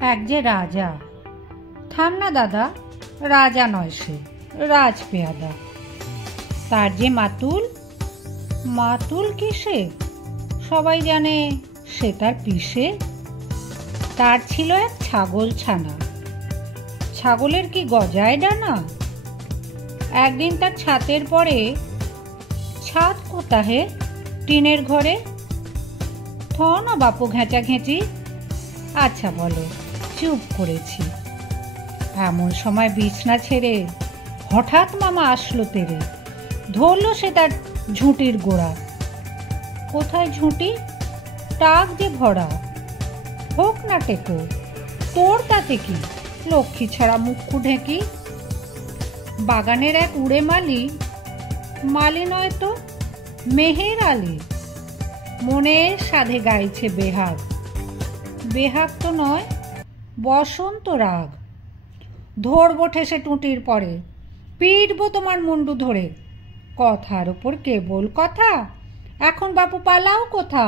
এক যে রাজা। থাম না দাদা, রাজা নয় সে, রাজপেয়াদা। তার যে মাতুল, মাতুল কিসে? সবাই জানে সে তার পিসে। তার ছিল এক ছাগল ছানা, ছাগলের কি গজায় ডানা। একদিন তার ছাতের পরে, ছাদ কোথাহে? টিনের ঘরে। থ না বাপু ঘেঁচা ঘেঁচি। আচ্ছা বলো, চুপ করেছি। এমন সময় বিছনা ছেড়ে হঠাৎ মামা আসলো তেরে, ধরলো সে তার ঝুঁটির গোড়া। কোথায় ঝুঁটি? টাক যে ভরা। হোক না টেকো, তোর তাতে কি? লক্ষ্মী ছাড়া মুখ্যু ঢেঁকি। বাগানের এক উড়ে মালি, মালি নয় তো মেহের আলি, মনের সাধে গাইছে বেহাগ। বেহাগ তো নয়, বসন্ত রাগ। ধরবো ঠেসে টুটির পরে, পিটবো তোমার মুন্ডু ধরে। কথার ওপর কেবল কথা, এখন বাপু পালাও কোথা?